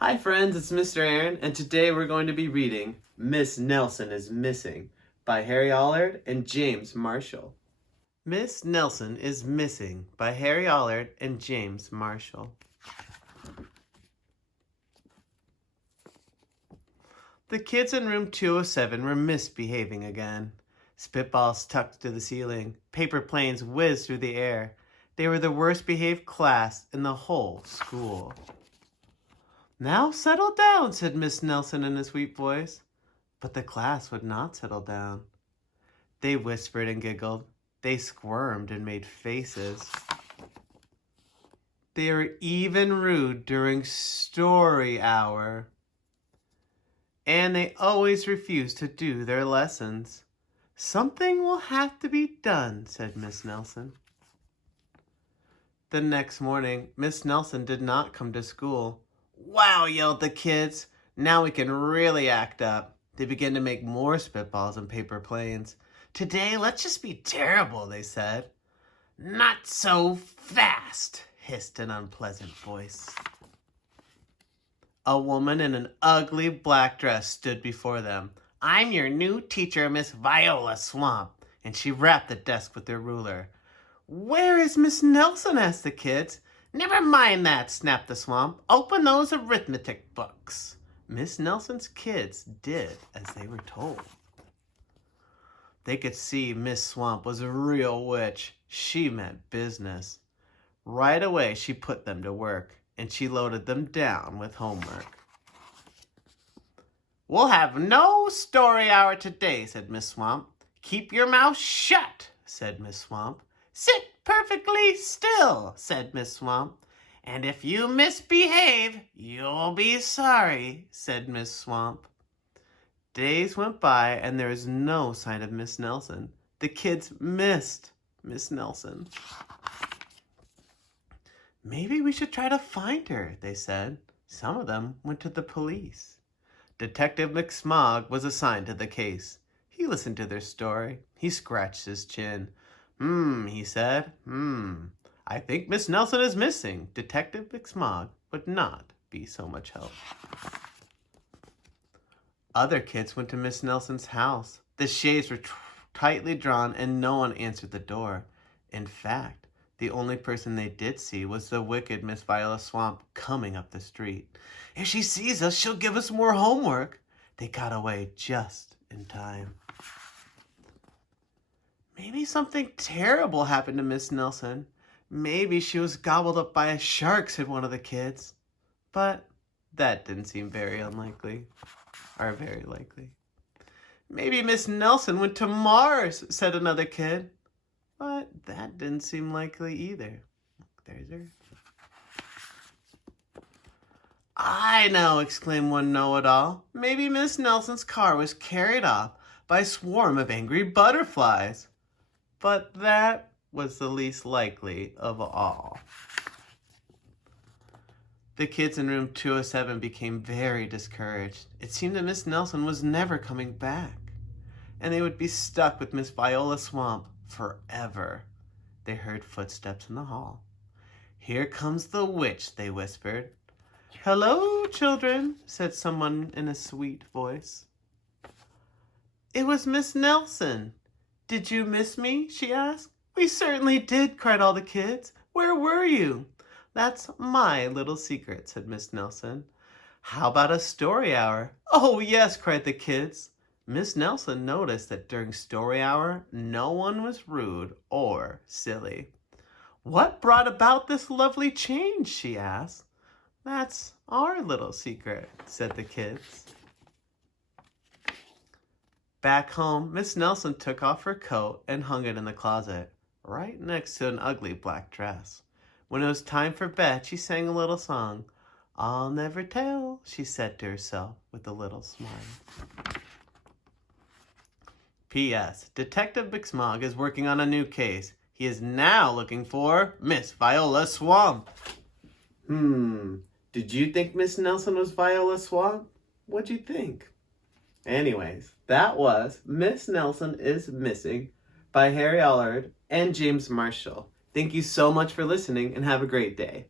Hi friends, it's Mr. Aaron, and today we're going to be reading Miss Nelson is Missing by Harry Allard and James Marshall. Miss Nelson is Missing by Harry Allard and James Marshall. The kids in room 207 were misbehaving again. Spitballs tucked to the ceiling, paper planes whizzed through the air. They were the worst behaved class in the whole school. "Now settle down," said Miss Nelson in a sweet voice. But the class would not settle down. They whispered and giggled. They squirmed and made faces. They were even rude during story hour. And they always refused to do their lessons. "Something will have to be done," said Miss Nelson. The next morning, Miss Nelson did not come to school. "Wow," yelled the kids. "Now we can really act up." They began to make more spitballs and paper planes. "Today, let's just be terrible," they said. "Not so fast," hissed an unpleasant voice. A woman in an ugly black dress stood before them. "I'm your new teacher, Miss Viola Swamp," and she rapped the desk with her ruler. "Where is Miss Nelson?" asked the kids. "Never mind that," snapped the Swamp. "Open those arithmetic books." Miss Nelson's kids did as they were told. They could see Miss Swamp was a real witch. She meant business. Right away, she put them to work, and she loaded them down with homework. "We'll have no story hour today," said Miss Swamp. "Keep your mouth shut," said Miss Swamp. "Sit perfectly still," said Miss Swamp. "And if you misbehave, you'll be sorry," said Miss Swamp. Days went by and there was no sign of Miss Nelson. The kids missed Miss Nelson. "Maybe we should try to find her," they said. Some of them went to the police. Detective McSmog was assigned to the case. He listened to their story. He scratched his chin. He said. I think Miss Nelson is missing." Detective McSmog would not be so much help. Other kids went to Miss Nelson's house. The shades were tightly drawn and no one answered the door. In fact, the only person they did see was the wicked Miss Viola Swamp coming up the street. "If she sees us, she'll give us more homework." They got away just in time. "Maybe something terrible happened to Miss Nelson. Maybe she was gobbled up by a shark," said one of the kids. But that didn't seem very unlikely, or very likely. "Maybe Miss Nelson went to Mars," said another kid. But that didn't seem likely either. There's her. "I know," exclaimed one know-it-all. "Maybe Miss Nelson's car was carried off by a swarm of angry butterflies." But that was the least likely of all. The kids in room 207 became very discouraged. It seemed that Miss Nelson was never coming back, and they would be stuck with Miss Viola Swamp forever. They heard footsteps in the hall. "Here comes the witch," they whispered. "Hello, children," said someone in a sweet voice. It was Miss Nelson. "Did you miss me?" she asked. "We certainly did," cried all the kids. "Where were you?" "That's my little secret," said Miss Nelson. "How about a story hour?" "Oh, yes," cried the kids. Miss Nelson noticed that during story hour, no one was rude or silly. "What brought about this lovely change?" she asked. "That's our little secret," said the kids. Back home, Miss Nelson took off her coat and hung it in the closet, right next to an ugly black dress. When it was time for bed, she sang a little song. "I'll never tell," she said to herself with a little smile. P.S. Detective McSmog is working on a new case. He is now looking for Miss Viola Swamp. Did you think Miss Nelson was Viola Swamp? What'd you think? Anyways, that was Miss Nelson is Missing by Harry Allard and James Marshall. Thank you so much for listening and have a great day.